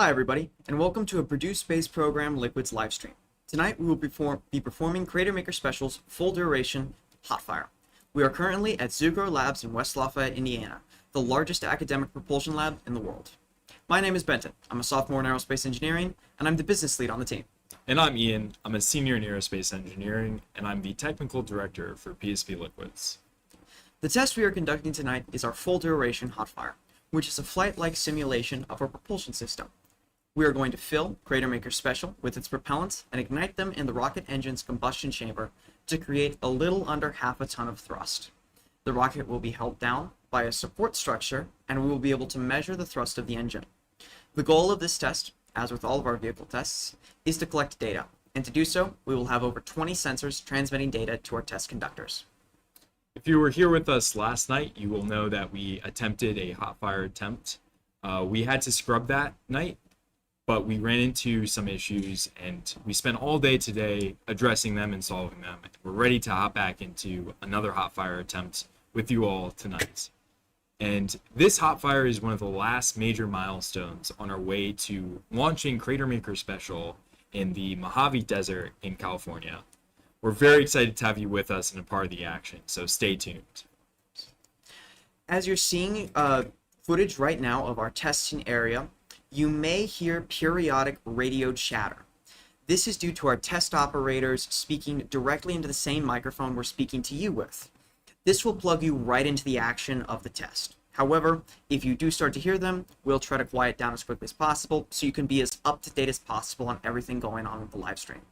Hi everybody, and welcome to a Purdue Space Program Liquids livestream. Tonight we will be performing CraterMaker Special's full duration hot fire. We are currently at Zucrow Labs in West Lafayette, Indiana, the largest academic propulsion lab in the world. My name is Benton. I'm a sophomore in aerospace engineering, and I'm the business lead on the team. And I'm Ian. I'm a senior in aerospace engineering, and I'm the technical director for PSP Liquids. The test we are conducting tonight is our full duration hot fire, which is a flight-like simulation of our propulsion system. We are going to fill CraterMaker Special with its propellants and ignite them in the rocket engine's combustion chamber to create a little under half a ton of thrust. The rocket will be held down by a support structure, and we will be able to measure the thrust of the engine. The goal of this test, as with all of our vehicle tests, is to collect data, and to do so, we will have over 20 sensors transmitting data to our test conductors. If you were here with us last night, you will know that we attempted a hot fire attempt. We had to scrub that night, but we ran into some issues, and we spent all day today addressing them and solving them. We're ready to hop back into another hot fire attempt with you all tonight. And this hot fire is one of the last major milestones on our way to launching CraterMaker Special in the Mojave Desert in California. We're very excited to have you with us and a part of the action, so stay tuned. As you're seeing footage right now of our testing area, you may hear periodic radio chatter. This is due to our test operators speaking directly into the same microphone we're speaking to you with. This will plug you right into the action of the test. However, if you do start to hear them, we'll try to quiet down as quickly as possible so you can be as up to date as possible on everything going on with the live stream.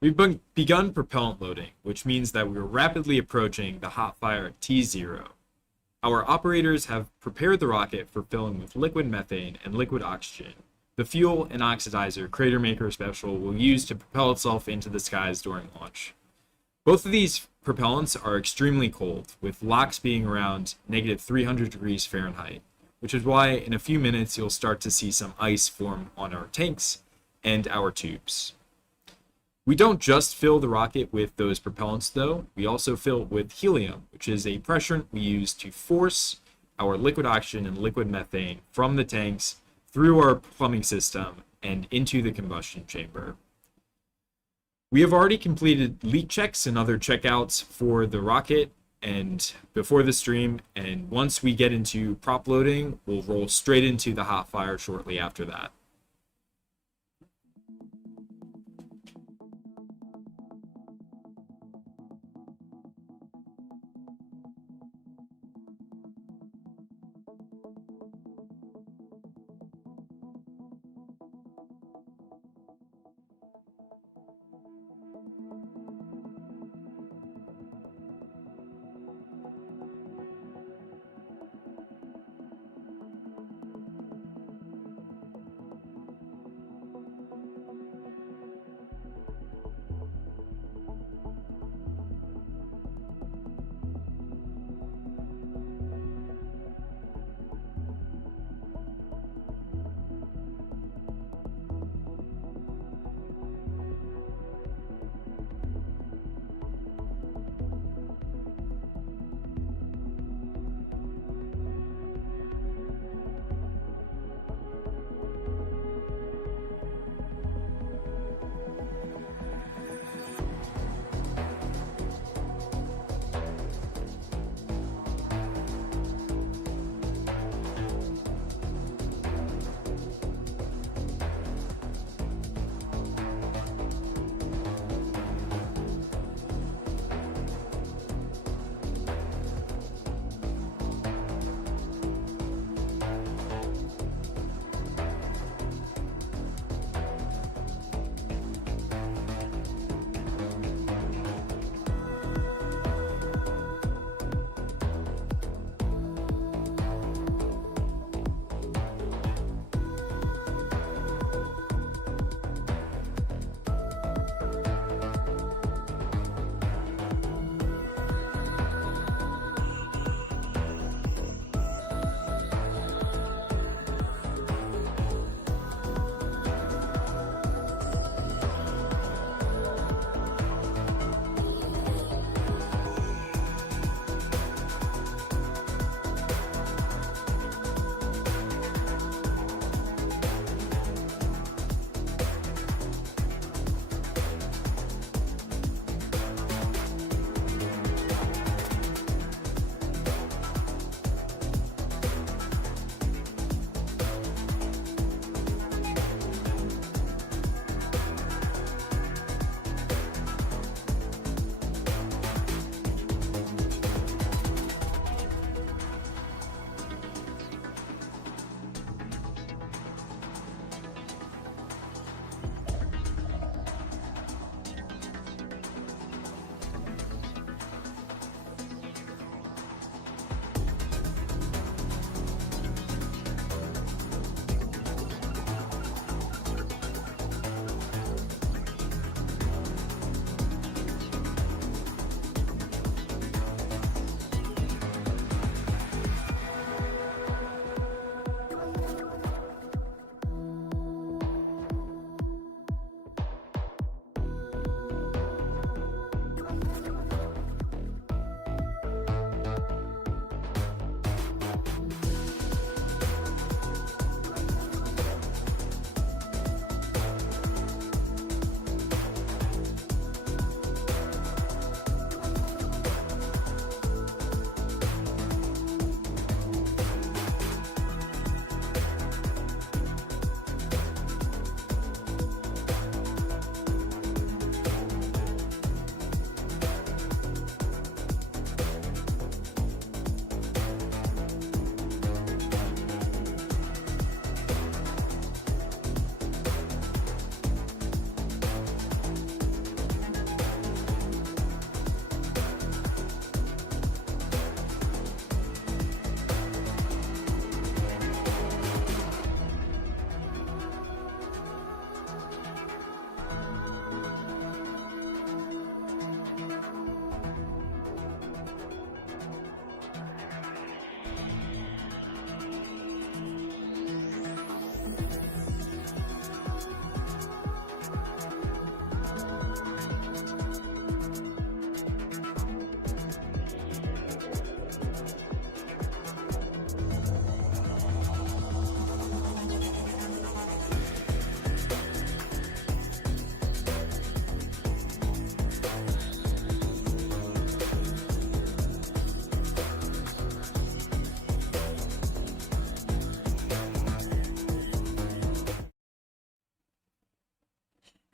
We've begun propellant loading, which means that we are rapidly approaching the hot fire T0. Our operators have prepared the rocket for filling with liquid methane and liquid oxygen, the fuel and oxidizer CraterMaker Special will use to propel itself into the skies during launch. Both of these propellants are extremely cold, with LOX being around negative 300 degrees Fahrenheit, which is why in a few minutes you'll start to see some ice form on our tanks and our tubes. We don't just fill the rocket with those propellants though, we also fill it with helium, which is a pressure we use to force our liquid oxygen and liquid methane from the tanks through our plumbing system and into the combustion chamber. We have already completed leak checks and other checkouts for the rocket and before the stream, and once we get into prop loading, we'll roll straight into the hot fire shortly after that.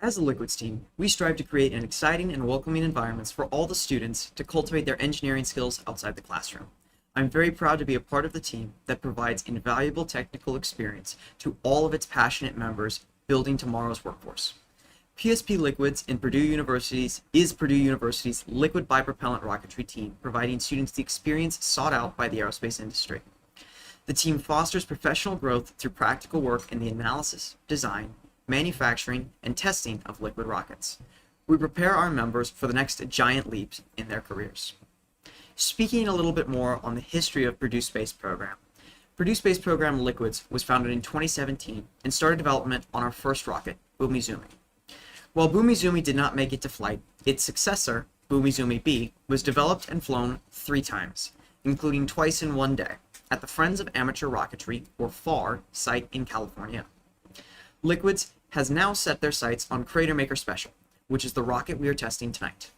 As a liquids team, we strive to create an exciting and welcoming environments for all the students to cultivate their engineering skills outside the classroom. I'm very proud to be a part of the team that provides invaluable technical experience to all of its passionate members building tomorrow's workforce. PSP Liquids in Purdue University's liquid bipropellant rocketry team, providing students the experience sought out by the aerospace industry. The team fosters professional growth through practical work in the analysis, design, manufacturing, and testing of liquid rockets. We prepare our members for the next giant leaps in their careers. Speaking a little bit more on the history of Purdue Space Program. Purdue Space Program Liquids was founded in 2017 and started development on our first rocket, Boomizumi. While Boomizumi did not make it to flight, its successor, Boomizumi B, was developed and flown 3 times, including twice in one day, at the Friends of Amateur Rocketry, or FAR, site in California. Liquids has now set their sights on CraterMaker Special, which is the rocket we are testing tonight.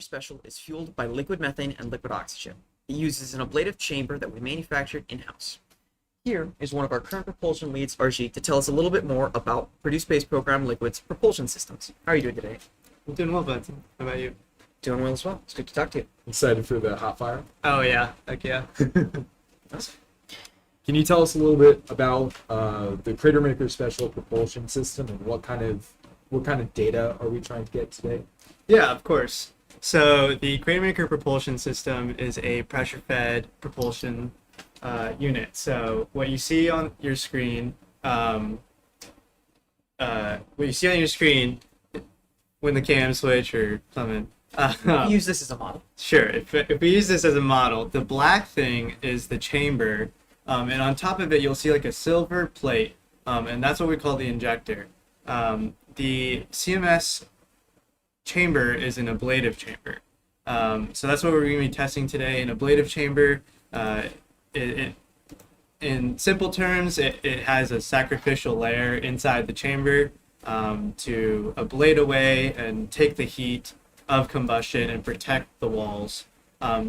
Special is fueled by liquid methane and liquid oxygen. It uses an ablative chamber that we manufactured in-house. Here is one of our current propulsion leads, Arjit, to tell us a little bit more about Purdue Space Program Liquid's propulsion systems. How are you doing today? I'm doing well, Benson. How about you? Doing well as well. It's good to talk to you. Excited for the hot fire? Oh yeah, heck yeah. Can you tell us a little bit about the CraterMaker Special propulsion system and what kind of data are we trying to get today? Yeah, of course. So the CraterMaker propulsion system is a pressure-fed propulsion unit. So what you see on your screen, when the cam switch or something. Use this as a model. Sure. If we use this as a model, the black thing is the chamber, and on top of it you'll see like a silver plate, and that's what we call the injector. The CMS chamber is an ablative chamber. So that's what we're going to be testing today, an ablative chamber. In simple terms, it has a sacrificial layer inside the chamber to ablate away and take the heat of combustion and protect the walls.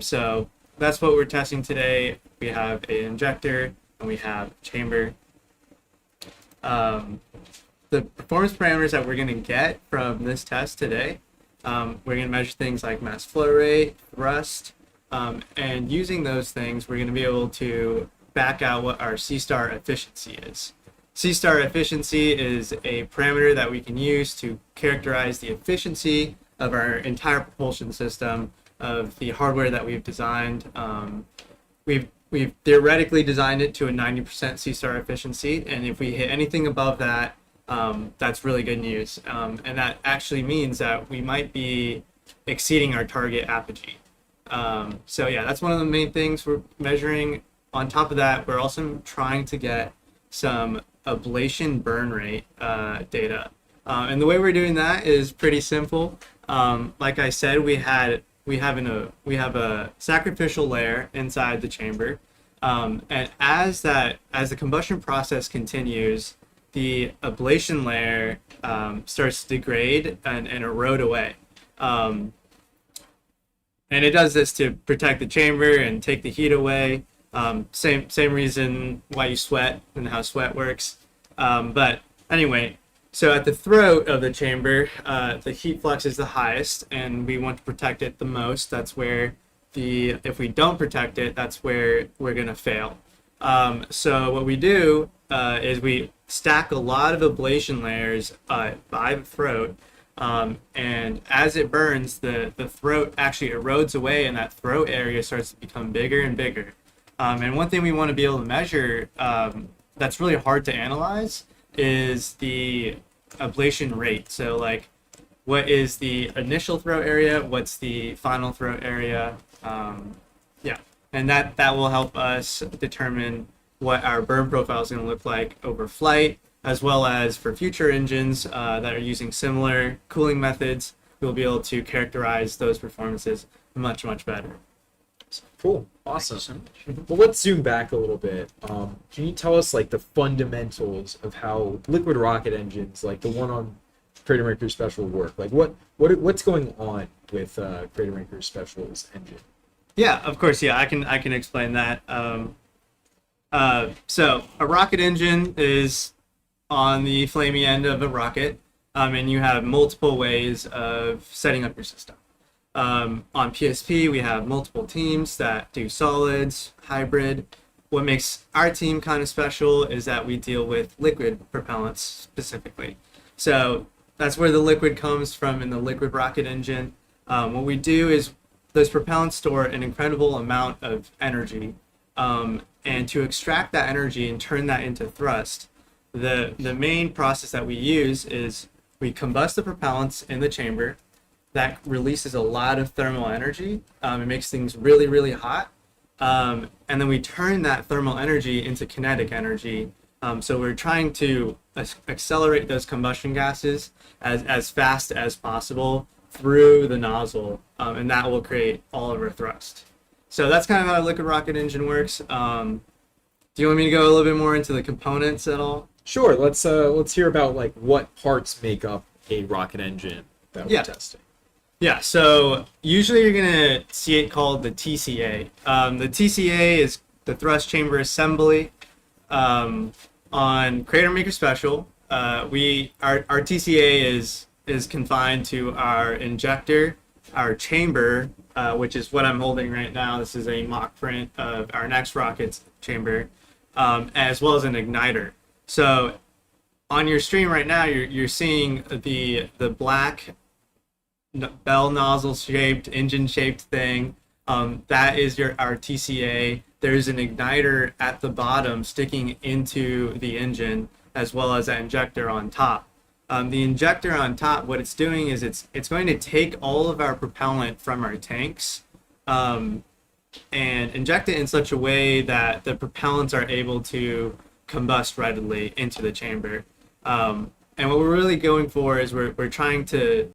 So that's what we're testing today. We have an injector and we have a chamber. The performance parameters that we're going to get from this test today We're going to measure things like mass flow rate, thrust, and using those things, we're going to be able to back out what our C-star efficiency is. C-star efficiency is a parameter that we can use to characterize the efficiency of our entire propulsion system, of the hardware that we've designed. We've theoretically designed it to a 90% C-star efficiency, and if we hit anything above that, that's really good news. And that actually means that we might be exceeding our target apogee. So yeah, that's one of the main things we're measuring. On top of that, we're also trying to get some ablation burn rate data. And the way we're doing that is pretty simple. Like I said, we have a sacrificial layer inside the chamber, and as the combustion process continues, the ablation layer starts to degrade and erode away. And it does this to protect the chamber and take the heat away. Same reason why you sweat and how sweat works. But anyway, so at the throat of the chamber, the heat flux is the highest, and we want to protect it the most. That's where if we don't protect it, that's where we're gonna fail. So what we do is we stack a lot of ablation layers by the throat, and as it burns, the throat actually erodes away, and that throat area starts to become bigger and bigger. And one thing we want to be able to measure that's really hard to analyze is the ablation rate. So like, what is the initial throat area? What's the final throat area? Yeah, and that will help us determine what our burn profile is going to look like over flight, as well as for future engines that are using similar cooling methods. We'll be able to characterize those performances much, much better. Cool. Awesome. Well, let's zoom back a little bit. Can you tell us like the fundamentals of how liquid rocket engines, like the one on CraterMaker Special, work? Like what's going on with CraterMaker Special's engine? Yeah, of course. Yeah, I can explain that. So a rocket engine is on the flamey end of a rocket, and you have multiple ways of setting up your system. On PSP, we have multiple teams that do solids, hybrid. What makes our team kind of special is that we deal with liquid propellants specifically. So that's where the liquid comes from in the liquid rocket engine. What we do is those propellants store an incredible amount of energy, and to extract that energy and turn that into thrust, the main process that we use is we combust the propellants in the chamber. That releases a lot of thermal energy. It makes things really, really hot. And then we turn that thermal energy into kinetic energy. So we're trying to accelerate those combustion gases as fast as possible through the nozzle, and that will create all of our thrust. So that's kind of how a liquid rocket engine works. Do you want me to go a little bit more into the components at all? Sure. Let's hear about like what parts make up a rocket engine that we're testing. Yeah, so usually you're going to see it called the TCA. The TCA is the thrust chamber assembly. On CraterMaker Special, our TCA is confined to our injector, our chamber, which is what I'm holding right now. This is a mock print of our next rocket's chamber, as well as an igniter. So on your stream right now, you're seeing the black bell nozzle shaped, engine shaped thing. That is our TCA. There's an igniter at the bottom sticking into the engine, as well as an injector on top. The injector on top, what it's doing is it's going to take all of our propellant from our tanks and inject it in such a way that the propellants are able to combust readily into the chamber. And what we're really going for is we're trying to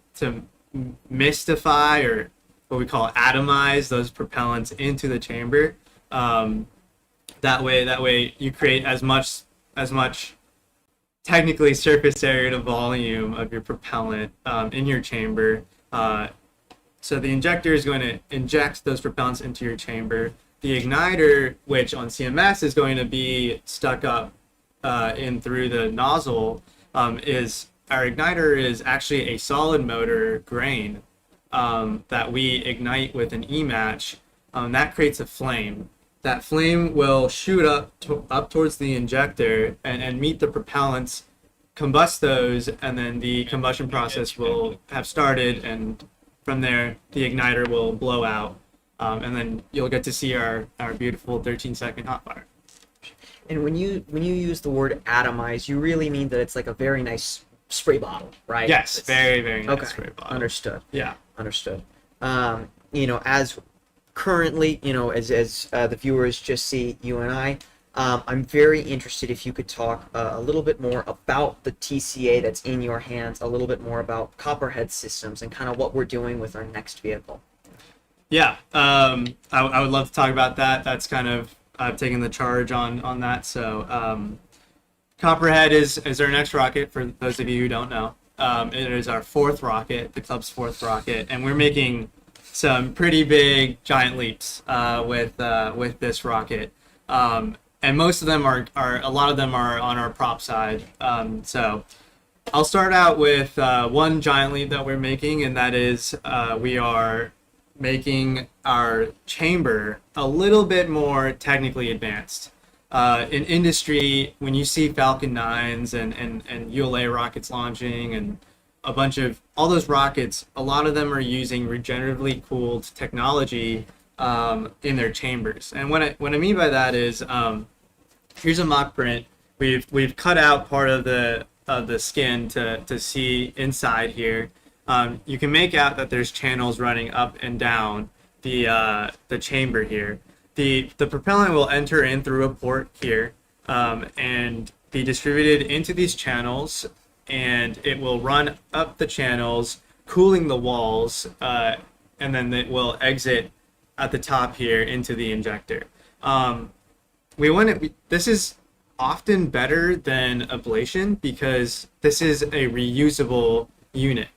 mystify, or what we call atomize, those propellants into the chamber. That way you create as much technically surface area to volume of your propellant in your chamber. So the injector is going to inject those propellants into your chamber. The igniter, which on CMS is going to be stuck up in through the nozzle, our igniter is actually a solid motor grain. that we ignite with an E-match, that creates a flame. That flame will shoot up towards the injector and meet the propellants, combust those, and then the combustion process will have started, and from there the igniter will blow out, and then you'll get to see our beautiful 13-second hot fire. And when you use the word atomize, you really mean that it's like a very nice spray bottle, right? Yes, very, very nice okay. spray bottle. Understood. Yeah. Understood. As currently, as the viewers just see you and I, I'm very interested if you could talk a little bit more about the TCA that's in your hands, a little bit more about Copperhead Systems and kind of what we're doing with our next vehicle. Yeah, I would love to talk about that. That's kind of, I've taken the charge on that. So Copperhead is our next rocket, for those of you who don't know. It is our fourth rocket, the club's fourth rocket, and we're making some pretty big giant leaps with this rocket. And most of them are a lot of them are on our prop side. So I'll start out with one giant leap that we're making, and that is we are making our chamber a little bit more technically advanced. In industry, when you see Falcon 9s and ULA rockets launching and a bunch of all those rockets, a lot of them are using regeneratively cooled technology in their chambers. And what I mean by that is, here's a mock print. We've cut out part of the skin to see inside here. You can make out that there's channels running up and down the chamber here. The propellant will enter in through a port here and be distributed into these channels, and it will run up the channels, cooling the walls, and then it will exit at the top here into the injector. This is often better than ablation because this is a reusable unit.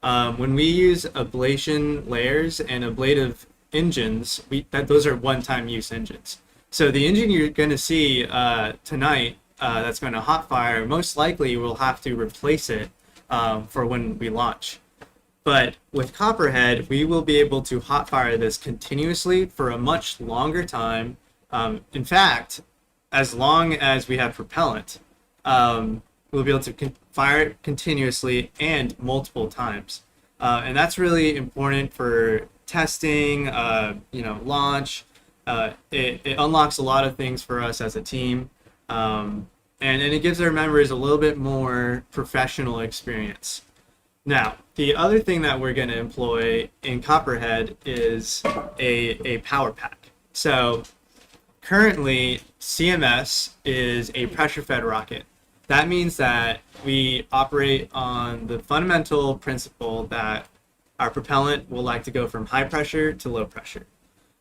When we use ablation layers and ablative engines, those are one-time use engines. So the engine you're going to see tonight that's going to hot fire, most likely we'll have to replace it for when we launch. But with Copperhead, we will be able to hot fire this continuously for a much longer time. In fact, as long as we have propellant, we'll be able to fire it continuously and multiple times. And that's really important for testing, launch. It unlocks a lot of things for us as a team. And it gives our members a little bit more professional experience. Now, the other thing that we're going to employ in Copperhead is a power pack. So currently, CMS is a pressure-fed rocket. That means that we operate on the fundamental principle that our propellant will like to go from high pressure to low pressure.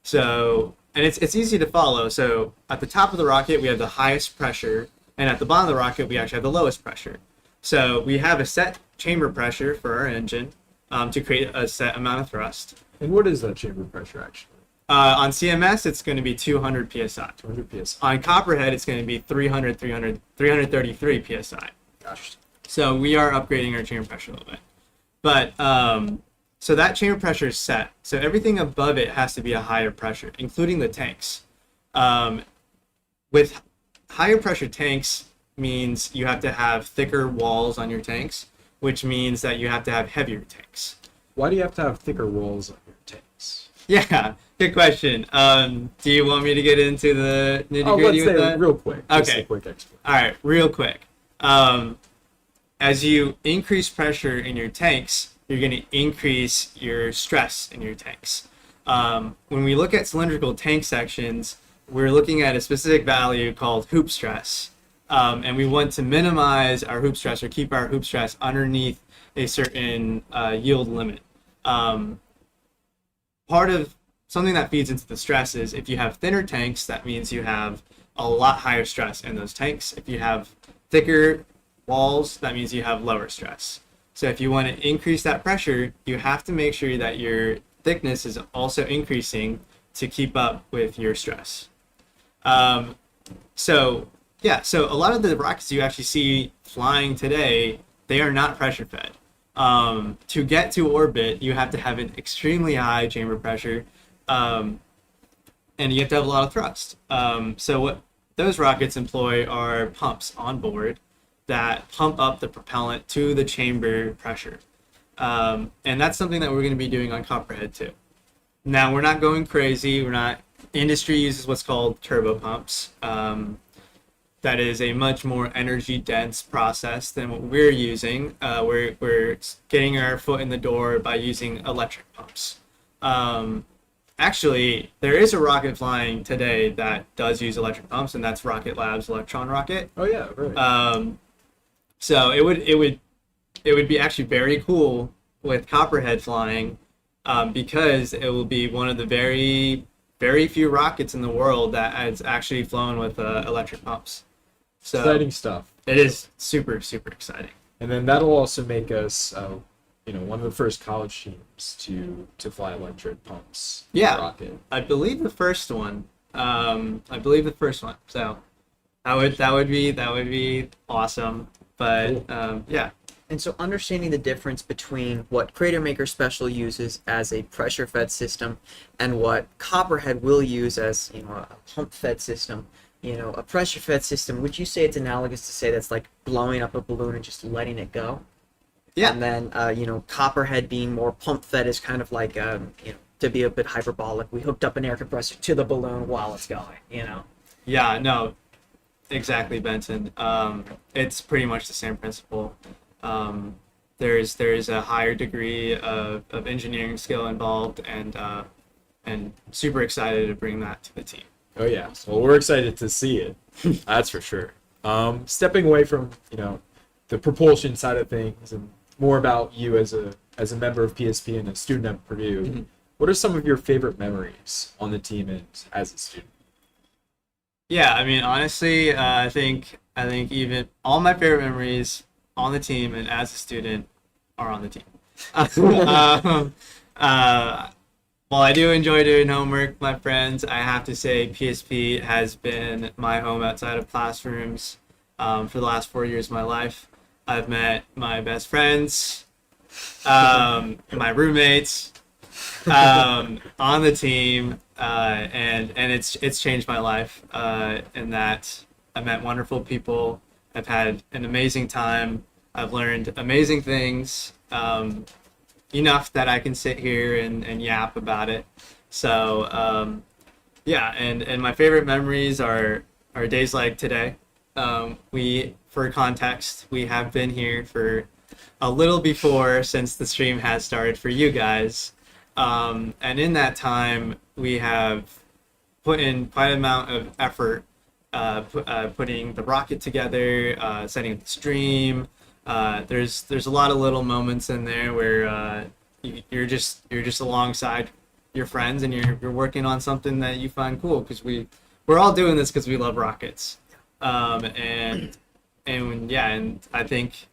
So, and it's easy to follow. So at the top of the rocket, we have the highest pressure, and at the bottom of the rocket, we actually have the lowest pressure. So we have a set chamber pressure for our engine to create a set amount of thrust. And what is that chamber pressure actually? On CMS, it's going to be 200 psi. 200 psi. On Copperhead, it's going to be 333 psi. Gosh. So we are upgrading our chamber pressure a little bit. But so that chamber pressure is set. So everything above it has to be a higher pressure, including the tanks. With higher pressure tanks means you have to have thicker walls on your tanks, which means that you have to have heavier tanks. Why do you have to have thicker walls on your tanks? Yeah, good question. Do you want me to get into the nitty-gritty with that? Real quick. Just Okay. a quick explanation. All right, real quick. As you increase pressure in your tanks, you're going to increase your stress in your tanks. When we look at cylindrical tank sections, we're looking at a specific value called hoop stress. And we want to minimize our hoop stress or keep our hoop stress underneath a certain yield limit. Part of something that feeds into the stress is if you have thinner tanks, that means you have a lot higher stress in those tanks. If you have thicker walls, that means you have lower stress. So if you want to increase that pressure, you have to make sure that your thickness is also increasing to keep up with your stress. So a lot of the rockets you actually see flying today, they are not pressure fed. To get to orbit, you have to have an extremely high chamber pressure, and you have to have a lot of thrust. So what those rockets employ are pumps on board that pump up the propellant to the chamber pressure. And that's something that we're going to be doing on Copperhead too. Now, we're not going crazy. Industry uses what's called turbo pumps. That is a much more energy dense process than what we're using. We're getting our foot in the door by using electric pumps. Actually, there is a rocket flying today that does use electric pumps, and that's Rocket Lab's Electron rocket. Oh yeah, right. So it would be actually very cool with Copperhead flying, because it will be one of the very, very few rockets in the world that has actually flown with electric pumps. So Exciting stuff. it is super, super exciting. And then that'll also make us, one of the first college teams to fly electric pumps. Yeah. Rocket. I believe the first one. So that would be awesome. But yeah. And so understanding the difference between what CraterMaker Special uses as a pressure-fed system and what Copperhead will use as, a pump-fed system, a pressure-fed system, would you say it's analogous to say that's like blowing up a balloon and just letting it go? Yeah. And then, Copperhead being more pump-fed is kind of like, to be a bit hyperbolic, we hooked up an air compressor to the balloon while it's going, Yeah, no, exactly, Benson. It's pretty much the same principle. There's a higher degree of engineering skill involved, and super excited to bring that to the team. Oh yeah. Well, we're excited to see it. That's for sure. Stepping away from the propulsion side of things and more about you as a member of PSP and a student at Purdue. Mm-hmm. What are some of your favorite memories on the team and as a student? Yeah, I mean, honestly, I think even all my favorite memories on the team and as a student are on the team. While I do enjoy doing homework with my friends, I have to say PSP has been my home outside of classrooms for the last 4 years of my life. I've met my best friends, my roommates on the team, and it's changed my life in that I met wonderful people. I've had an amazing time. I've learned amazing things, enough that I can sit here and yap about it. So yeah, and my favorite memories are days like today. For context, we have been here for a little before since the stream has started for you guys. And in that time, we have put in quite an amount of effort putting the rocket together, setting up the stream. There's a lot of little moments in there where you're just alongside your friends and you're working on something that you find cool, because we're all doing this because we love rockets. And I think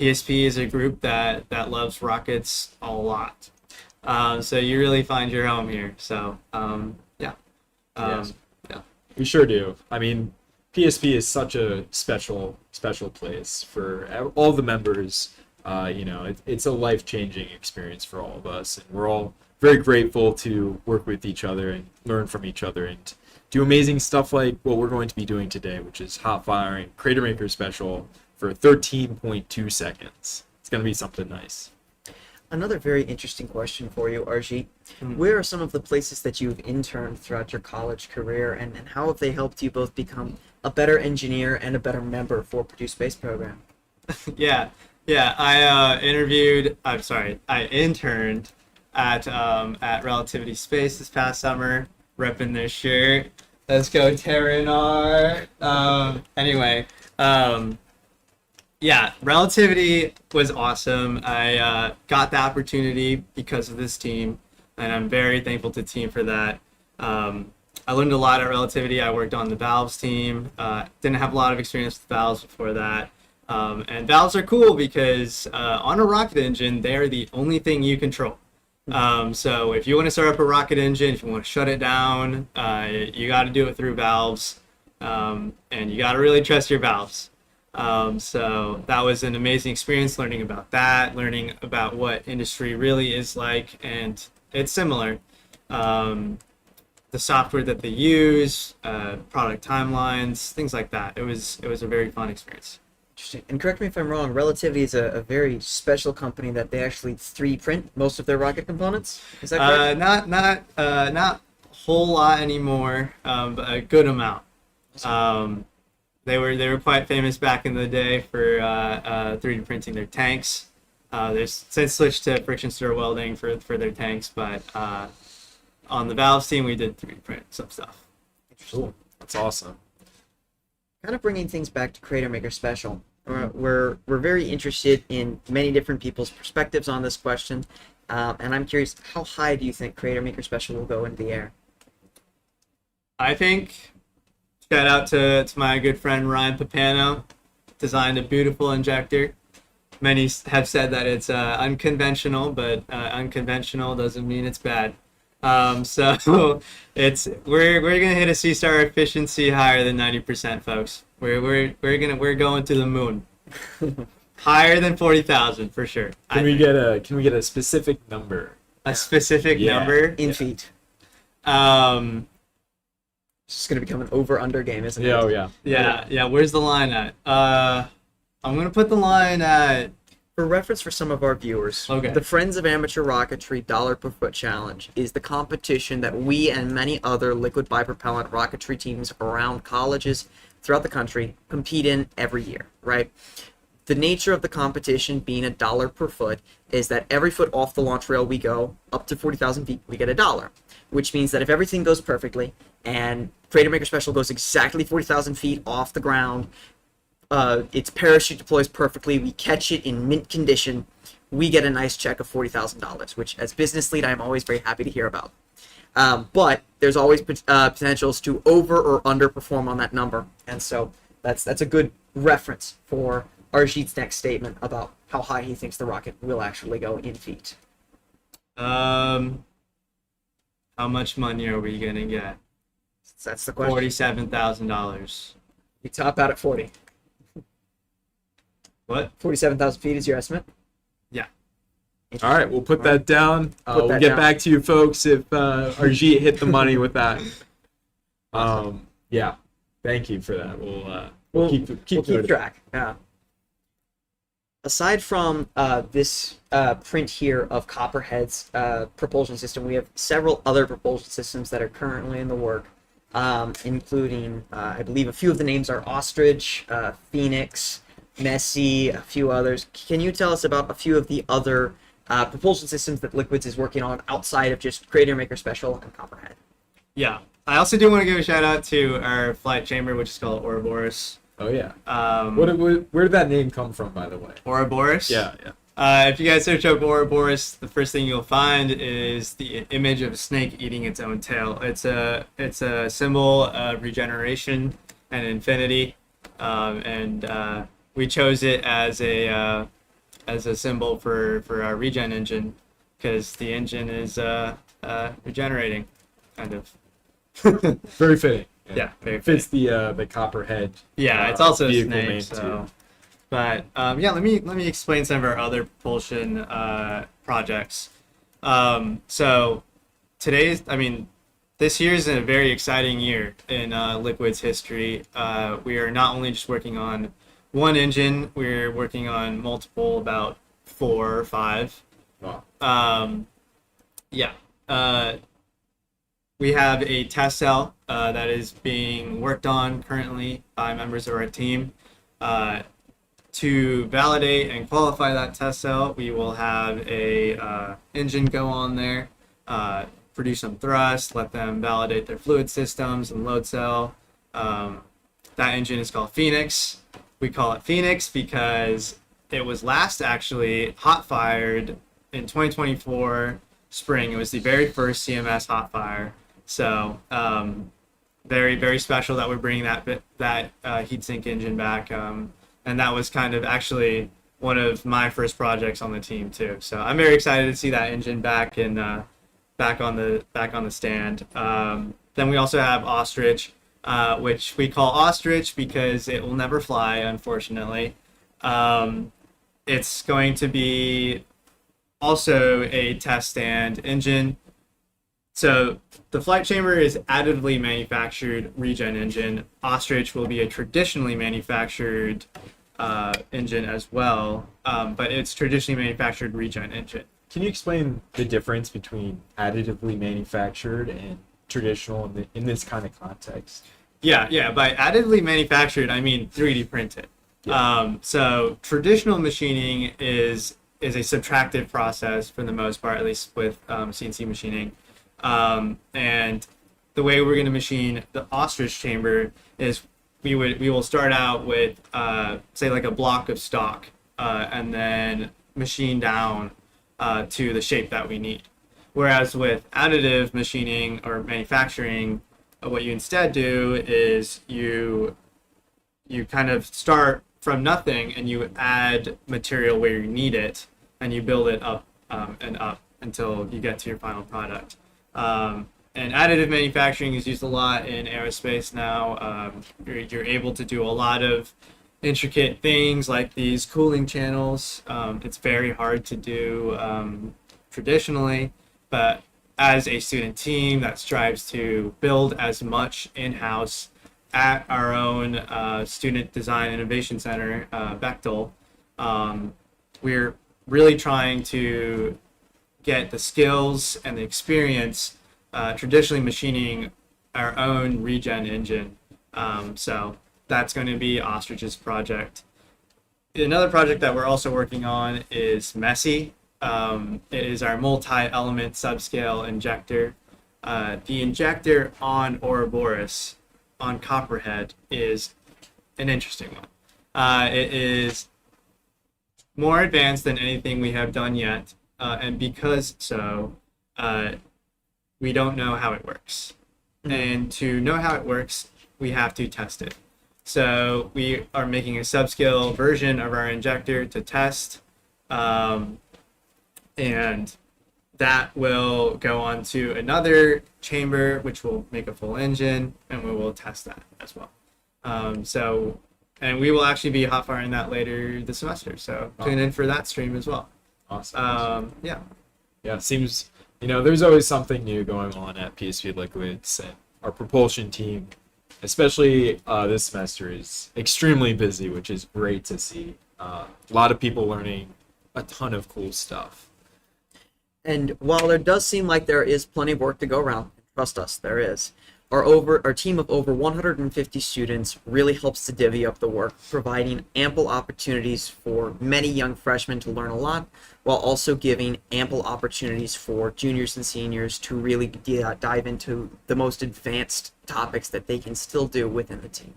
PSP is a group that loves rockets a lot. So you really find your home here. So yeah. Yes. Yeah. We sure do. I mean, PSP is such a special place for all the members. It's a life-changing experience for all of us, and we're all very grateful to work with each other and learn from each other and do amazing stuff like what we're going to be doing today, which is hot firing CraterMaker Special for 13.2 seconds. It's going to be something nice. Another very interesting question for you, RG. Where are some of the places that you've interned throughout your college career, and how have they helped you both become a better engineer and a better member for Purdue Space Program? Yeah. I interned at Relativity Space this past summer, repping this shirt. Let's go, Terranar. Anyway, yeah, Relativity was awesome. I got the opportunity because of this team, and I'm very thankful to the team for that. I learned a lot at Relativity. I worked on the valves team. Didn't have a lot of experience with valves before that. And valves are cool because on a rocket engine, they're the only thing you control. So if you want to start up a rocket engine, if you want to shut it down, you got to do it through valves, and you got to really trust your valves. So that was an amazing experience, learning about that, learning about what industry really is like, and it's similar. The software that they use, product timelines, things like that. It was a very fun experience. Interesting. And correct me if I'm wrong, Relativity is a very special company that they actually 3D print most of their rocket components. Is that correct? Not a whole lot anymore, but a good amount. They were quite famous back in the day for 3D printing their tanks. They've since switched to friction stir welding for their tanks, but on the valves team we did 3D print some stuff. Cool. That's awesome. Kind of bringing things back to CraterMaker Special. We're very interested in many different people's perspectives on this question, and I'm curious, how high do you think CraterMaker Special will go into the air? I think, shout out to my good friend Ryan Papano, designed a beautiful injector. Many have said that it's unconventional, but unconventional doesn't mean it's bad. So we're gonna hit a C-star efficiency higher than 90%, folks. We're going to the moon. Higher than 40,000 for sure. Can we get a specific number? A specific number In feet. Um, It's just going to become an over-under game, isn't it? Yeah, oh yeah. yeah. Where's the line at? I'm gonna put the line at. For reference for some of our viewers, Okay. the Friends of Amateur Rocketry Dollar Per Foot Challenge is the competition that we and many other liquid bipropellant rocketry teams around colleges throughout the country compete in every year, right? The nature of the competition being a dollar per foot is that every foot off the launch rail we go, up to 40,000 feet, we get $1, which means that if everything goes perfectly and CraterMaker Special goes exactly 40,000 feet off the ground, its parachute deploys perfectly, we catch it in mint condition, we get a nice check of $40,000, which as business lead I'm always very happy to hear about. But there's always potentials to over or underperform on that number, and so that's a good reference for Arjit's next statement about how high he thinks the rocket will actually go in feet. How much money are we gonna get? That's the question. $47,000. You top out at 40. What? 47,000 feet is your estimate? Yeah. All right, we'll put that down. Put We'll that get down. back to you folks if Arjit hit the money with that. Yeah, thank you for that. We'll keep We'll keep track. Yeah. Aside from this print here of Copperhead's propulsion system, we have several other propulsion systems that are currently in the work, including, I believe a few of the names are Ostrich, Phoenix, Messi, a few others. Can you tell us about a few of the other propulsion systems that Liquids is working on outside of just CraterMaker Special and Copperhead? Yeah. I also do want to give a shout out to our flight chamber, which is called Ouroboros. Oh yeah. Where Where did that name come from, by the way? Ouroboros? Yeah. If you guys search up Ouroboros, the first thing you'll find is the image of a snake eating its own tail. It's a symbol of regeneration and infinity, and we chose it as a symbol for our regen engine because the engine is regenerating, kind of. Very fitting. Yeah, very Fits the Copperhead. Yeah, it's also a vehicle snake. name, So. too. But yeah, let me explain some of our other propulsion projects. So this year is a very exciting year in Liquid's history. We are not only just working on one engine, we're working on multiple, about 4 or 5. Wow. We have a test cell that is being worked on currently by members of our team. To validate and qualify that test cell, we will have a engine go on there, produce some thrust, let them validate their fluid systems and load cell. That engine is called Phoenix. We call it Phoenix because it was last actually hot fired in 2024 spring. It was the very first CMS hot fire. So very, very special that we're bringing that heat sink engine back. And that was kind of actually one of my first projects on the team too. So I'm very excited to see that engine back on the stand. Then we also have Ostrich. which we call ostrich because it will never fly, unfortunately. It's going to be also a test stand engine. So the flight chamber is additively manufactured regen engine. Ostrich will be a traditionally manufactured engine as well, but it's traditionally manufactured regen engine. Can you explain the difference between additively manufactured and traditional in this kind of context? Yeah. By additively manufactured, I mean 3D printed. Yeah. So traditional machining is a subtractive process for the most part, at least with CNC machining. And the way we're going to machine the ostrich chamber is we will start out with say like a block of stock, and then machine down to the shape that we need. Whereas with additive machining or manufacturing, what you instead do is you kind of start from nothing and you add material where you need it, and you build it up and up until you get to your final product. And additive manufacturing is used a lot in aerospace now. You're able to do a lot of intricate things like these cooling channels. It's very hard to do traditionally, but as a student team that strives to build as much in-house at our own Student Design Innovation Center, Bechtel, we're really trying to get the skills and the experience traditionally machining our own regen engine. So that's going to be Ostrich's project. Another project that we're also working on is Messy. It is our multi-element subscale injector. The injector on Ouroboros, on Copperhead, is an interesting one. It is more advanced than anything we have done yet, and because so, we don't know how it works. And to know how it works, we have to test it. So we are making a subscale version of our injector to test, and that will go on to another chamber, which will make a full engine, and we will test that as well. And we will actually be hot firing that later this semester. So tune in for that stream as well. Awesome. Yeah. Yeah, it seems, there's always something new going on at PSP Liquids, and our propulsion team, especially this semester, is extremely busy, which is great to see. A lot of people learning a ton of cool stuff. And while there does seem like there is plenty of work to go around, trust us, there is. Our team of over 150 students really helps to divvy up the work, providing ample opportunities for many young freshmen to learn a lot, while also giving ample opportunities for juniors and seniors to really dive into the most advanced topics that they can still do within the team.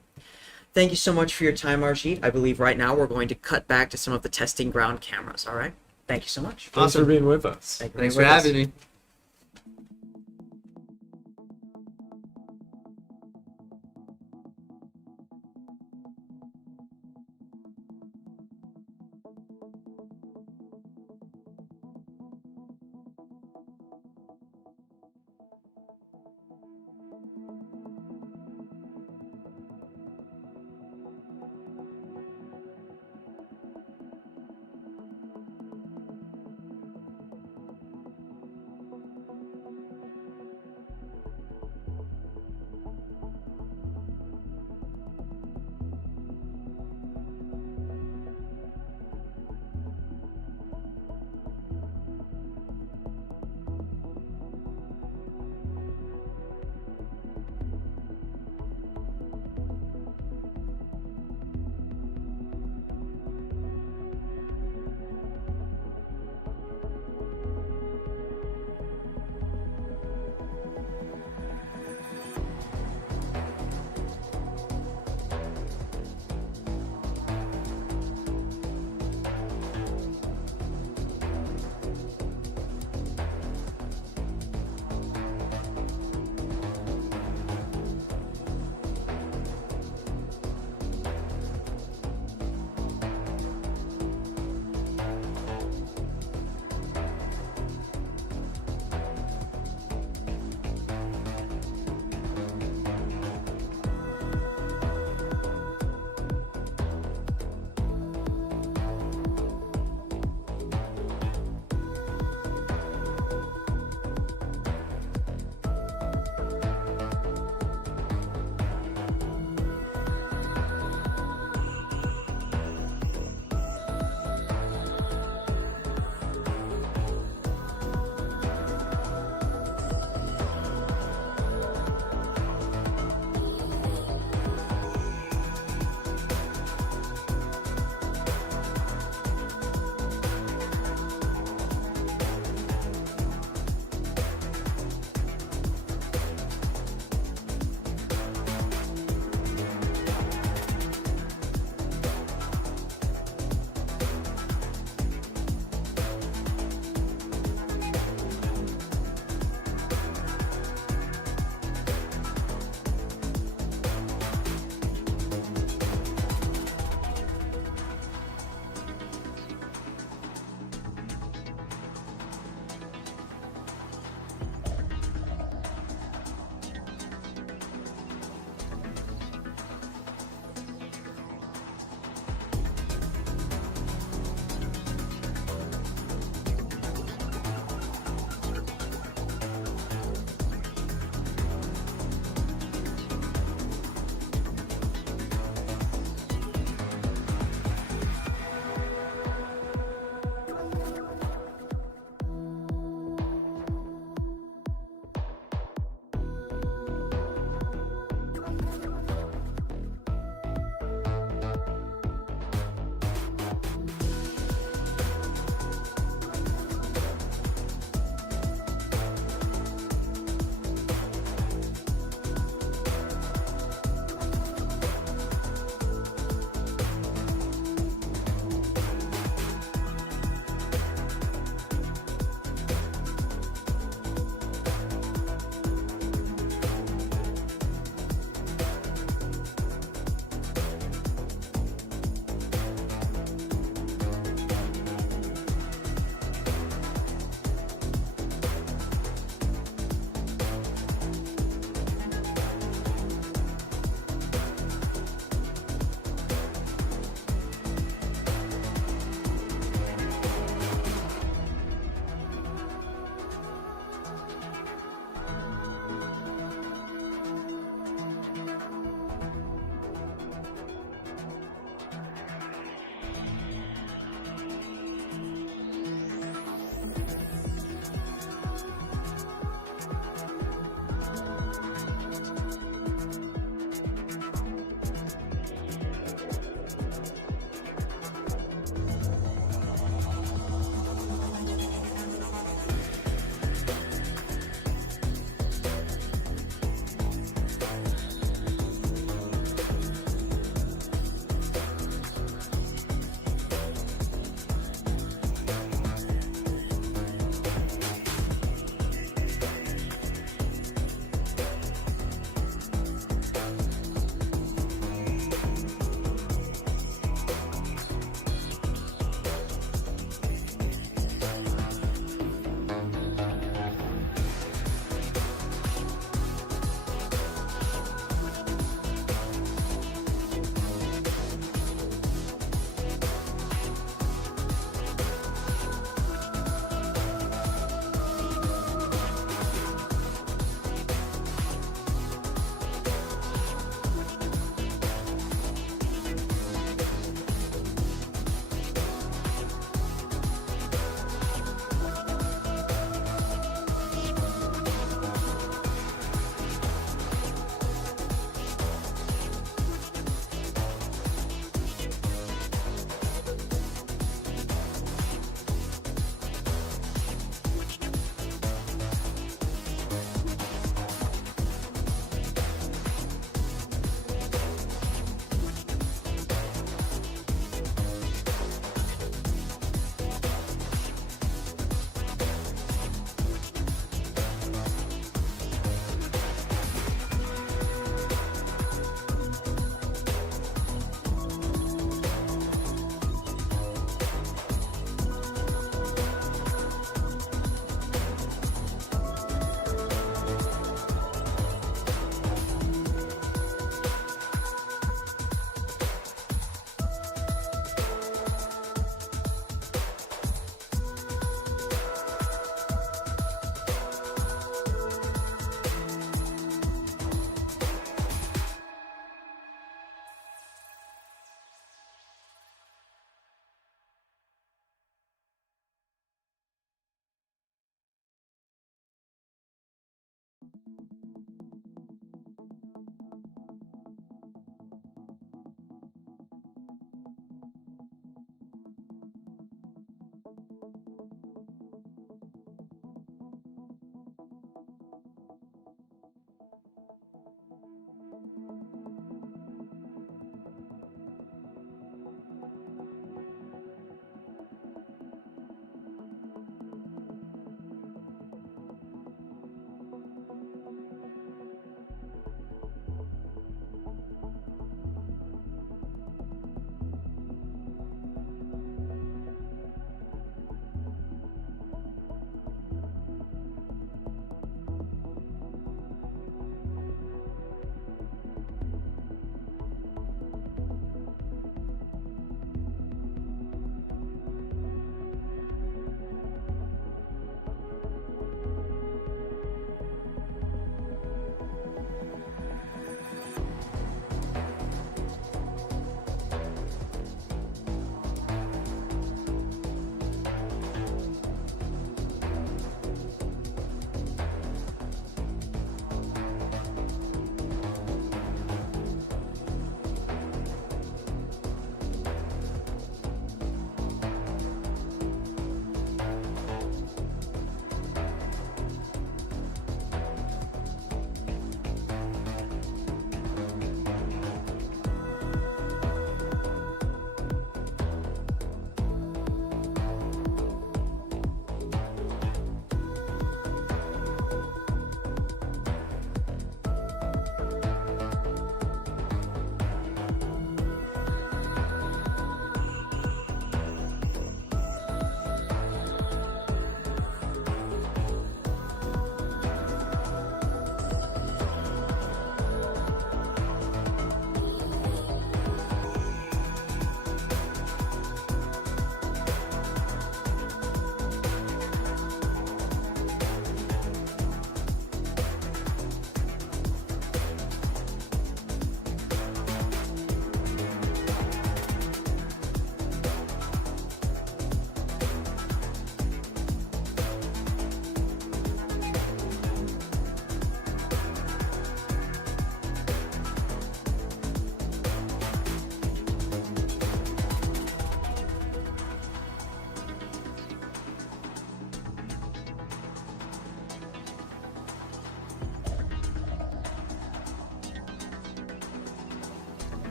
Thank you so much for your time, Arjit. I believe right now we're going to cut back to some of the testing ground cameras, all right? Thank you so much. Thanks for being with us. Thanks for having me.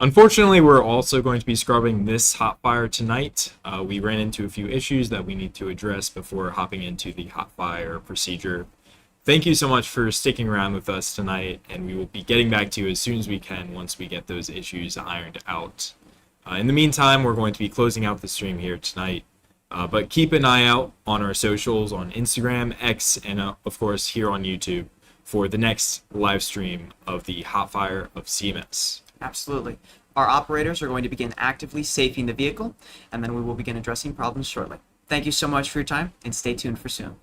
Unfortunately, we're also going to be scrubbing this hot fire tonight. We ran into a few issues that we need to address before hopping into the hot fire procedure. Thank you so much for sticking around with us tonight, and we will be getting back to you as soon as we can once we get those issues ironed out. In the meantime, we're going to be closing out the stream here tonight, but keep an eye out on our socials on Instagram, X, and of course here on YouTube for the next live stream of the hot fire of CMS. Absolutely. Our operators are going to begin actively safing the vehicle, and then we will begin addressing problems shortly. Thank you so much for your time, and stay tuned for soon.